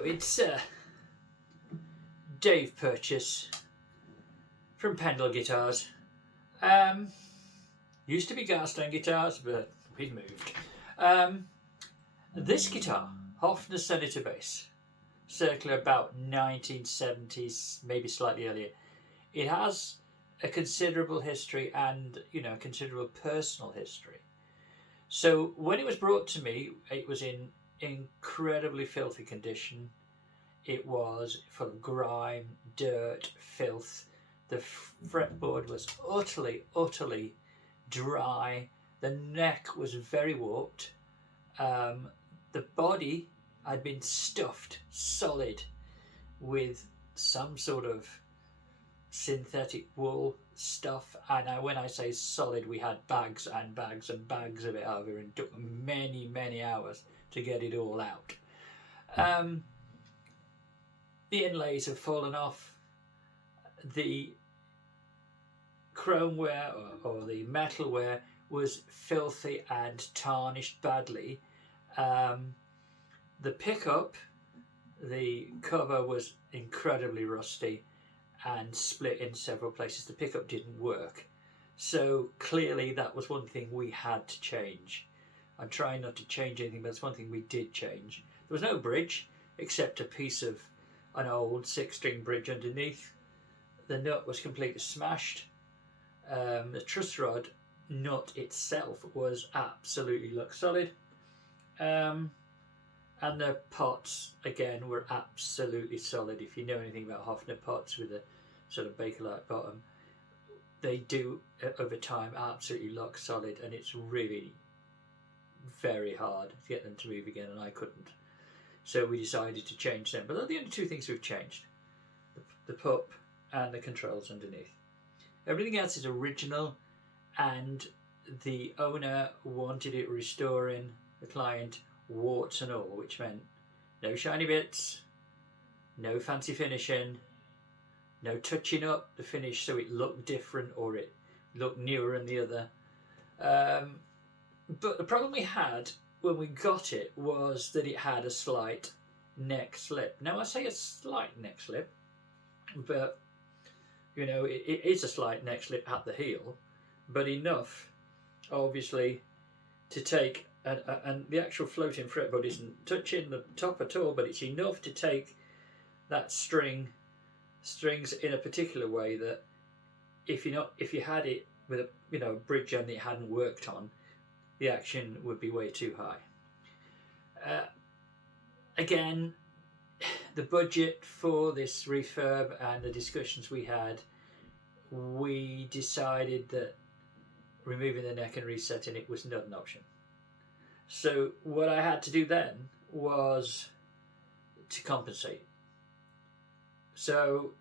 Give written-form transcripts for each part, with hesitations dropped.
Hello, it's Dave Purchase from Pendle Guitars. Used to be Garstang Guitars, but we've moved. This guitar, Hofner Senator bass, circa about 1970s, maybe slightly earlier. It has a considerable history and, a considerable personal history. So when it was brought to me, it was in incredibly filthy condition. It was full of grime, dirt, filth. The fretboard was utterly dry. The neck was very warped. The body had been stuffed solid with some sort of synthetic wool stuff, and when I say solid, we had bags and bags and bags of it over, and took many hours to get it all out. The inlays have fallen off. The chromeware or the metalware was filthy and tarnished badly. The pickup, the cover was incredibly rusty and split in several places. The pickup didn't work. So clearly that was one thing we had to change. I'm trying not to change anything, but that's one thing we did change. There was no bridge except a piece of an old 6-string bridge underneath. The nut was completely smashed. The truss rod nut itself was absolutely lock solid. And the pots, again, were absolutely solid. If you know anything about Hofner pots with a sort of Bakelite bottom, they do, over time, absolutely lock solid, and it's really very hard to get them to move again, and I couldn't. So we decided to change them. But they're the only two things we've changed. The pup and the controls underneath. Everything else is original, and the owner wanted it restoring, the client, warts and all, which meant no shiny bits, no fancy finishing, no touching up the finish so it looked different or it looked newer than the other. But the problem we had when we got it was that it had a slight neck slip. Now I say a slight neck slip, but it is a slight neck slip at the heel, but enough obviously to take, and the actual floating fretboard isn't touching the top at all, but it's enough to take that strings in a particular way that if you had it with a bridge and it hadn't worked on, the action would be way too high. Again, the budget for this refurb and the discussions we had, we decided that removing the neck and resetting it was not an option. So what I had to do then was to compensate. So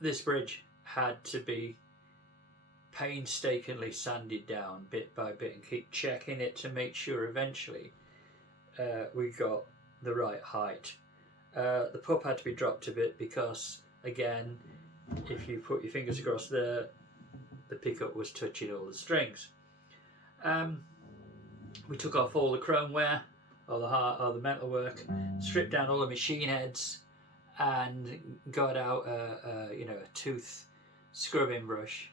this bridge had to be painstakingly sanded down bit by bit and keep checking it to make sure eventually we got the right height. The pup had to be dropped a bit because, again, if you put your fingers across there, the pickup was touching all the strings. We took off all the chromeware, all the metalwork, stripped down all the machine heads, and got out a tooth scrubbing brush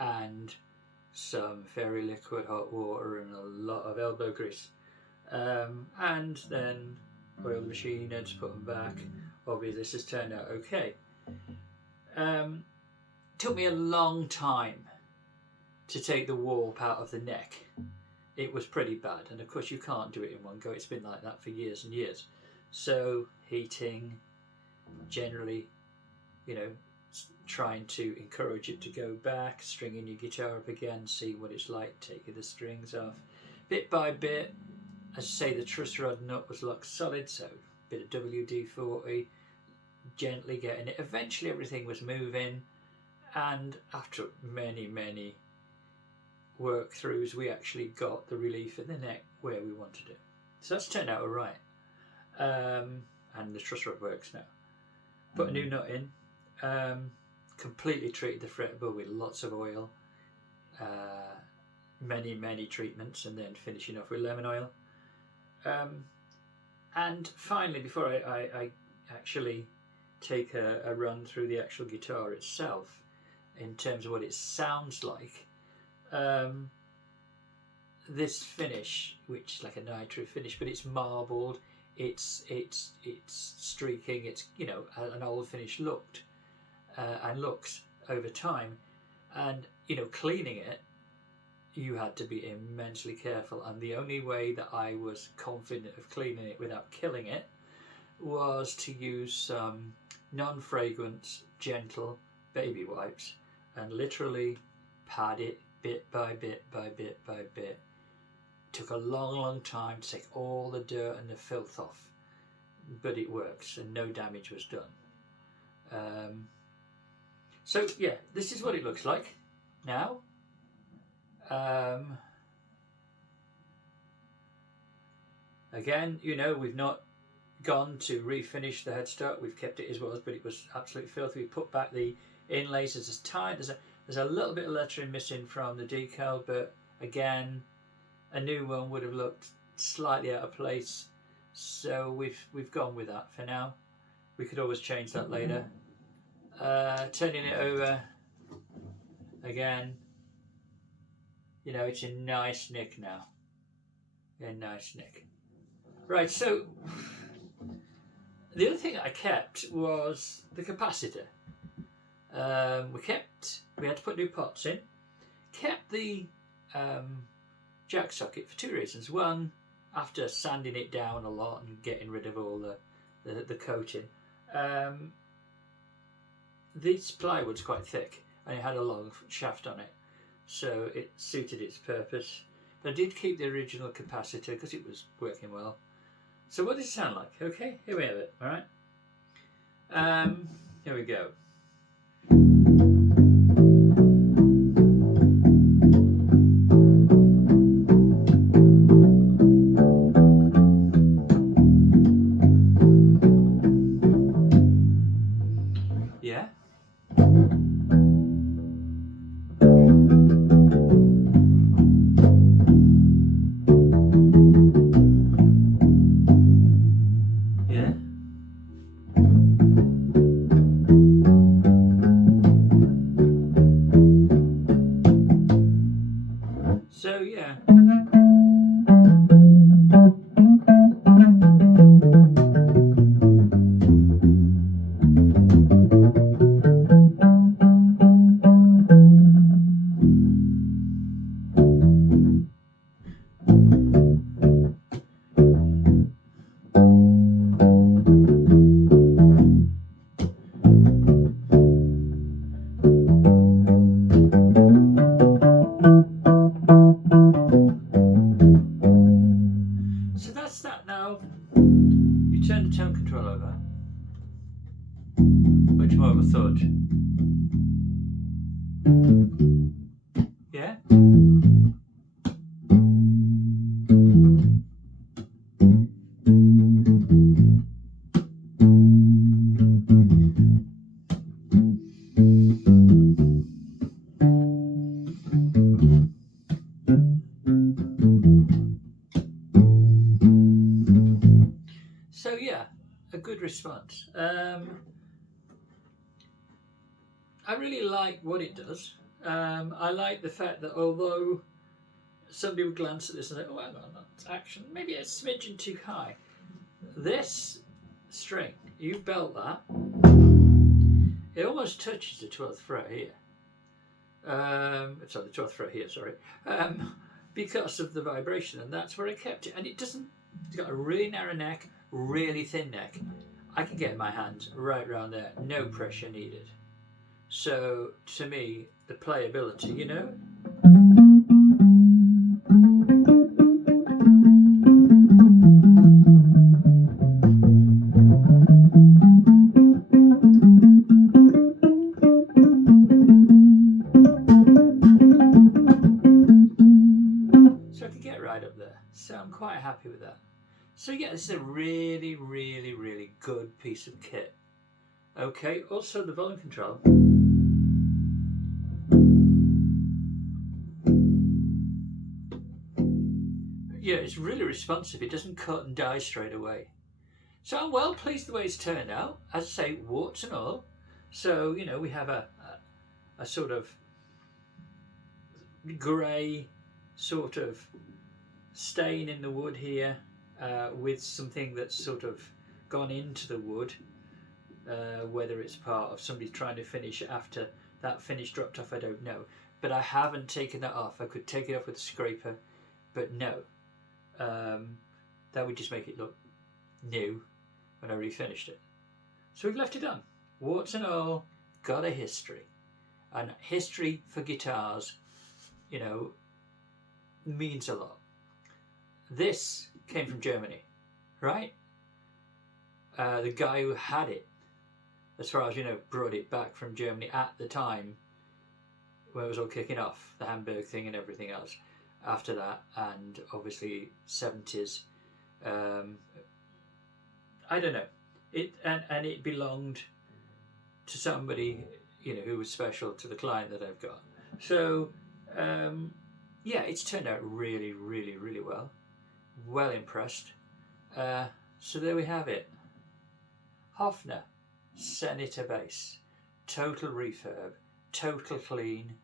and some very liquid hot water and a lot of elbow grease, and then oil the machine heads, put them back. Obviously this has turned out okay. Took me a long time to take the warp out of the neck. It was pretty bad, and of course you can't do it in one go. It's been like that for years and years. So heating, generally, trying to encourage it to go back, stringing your guitar up again, see what it's like, taking the strings off. Bit by bit, as I say, the truss rod nut was lock solid, so a bit of WD-40, gently getting it. Eventually everything was moving, and after many work throughs, we actually got the relief in the neck where we wanted it. So that's turned out alright. And the truss rod works now. Put a new nut in, completely treated the fretboard with lots of oil, many treatments, and then finishing off with lemon oil. And finally, before I actually take a run through the actual guitar itself in terms of what it sounds like. This finish, which is like a nitro finish, but it's marbled, it's streaking, it's, you know, an old finish looked and looks over time, and, you know, cleaning it, you had to be immensely careful, and the only way that I was confident of cleaning it without killing it was to use some non-fragrance gentle baby wipes and literally pad it bit by bit by bit by bit. It took a long time to take all the dirt and the filth off, but it works and no damage was done. So yeah, this is what it looks like now. Again, you know, we've not gone to refinish the headstock. We've kept it as was, but it was absolutely filthy. We put back the inlays as tight. There's a little bit of lettering missing from the decal, but again, a new one would have looked slightly out of place. So we've gone with that for now. We could always change that later. Turning it over again. You know, it's in nice nick now. In nice nick. Right, so the other thing I kept was the capacitor. We had to put new pots in. Kept the jack socket for two reasons. One, after sanding it down a lot and getting rid of all the coating, this plywood's quite thick and it had a long shaft on it, so it suited its purpose. But I did keep the original capacitor because it was working well. So what does it sound like? Okay, here we have it. All right. Here we go. Yeah. Yeah. So yeah. So that's that now. You turn the tone control over. Much more of a thud. Yeah? So yeah, a good response. I really like what it does. I like the fact that although somebody would glance at this and say, oh, hang on, that's action, maybe a smidgen too high. This string, you belt that, it almost touches the 12th fret here. Sorry, the 12th fret here, sorry. Because of the vibration, and that's where I kept it. And it doesn't, it's got a really narrow neck, really thin neck. I can get my hand right around there, no pressure needed. So to me, the playability, you know. So I could get right up there. So I'm quite happy with that. So yeah, this is a really, really, really good piece of kit. Okay, also the volume control. Yeah, it's really responsive. It doesn't cut and die straight away. So I'm well pleased the way it's turned out. As I say, warts and all. So, you know, we have a sort of grey sort of stain in the wood here, with something that's sort of gone into the wood, whether it's part of somebody trying to finish after that finish dropped off, I don't know. But I haven't taken that off. I could take it off with a scraper, but no. That would just make it look new when I refinished it. So we've left it on. Warts and all, got a history. And history for guitars, you know, means a lot. This came from Germany, right? The guy who had it, as far as you know, brought it back from Germany at the time when it was all kicking off, the Hamburg thing and everything else. After that, and obviously 70s, I don't know. It and it belonged to somebody, you know, who was special to the client that I've got. So yeah, it's turned out really, really, really well. Well impressed. So there we have it. Hofner Senator bass, total refurb, total clean,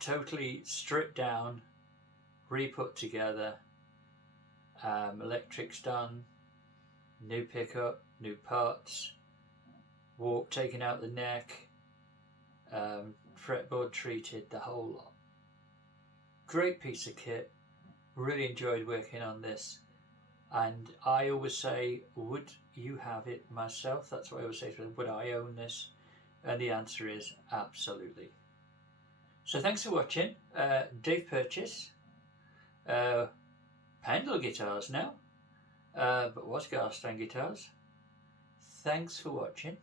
totally stripped down, re-put together, electrics done, new pickup, new parts, warp taken out the neck, fretboard treated, the whole lot. Great piece of kit, really enjoyed working on this, and I always say, would you have it? Myself, that's what I always say to them, would I own this? And the answer is absolutely. So thanks for watching. Dave Purchase, Pendle guitars now, but was Garstein guitars. Thanks for watching.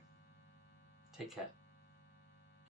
Take care.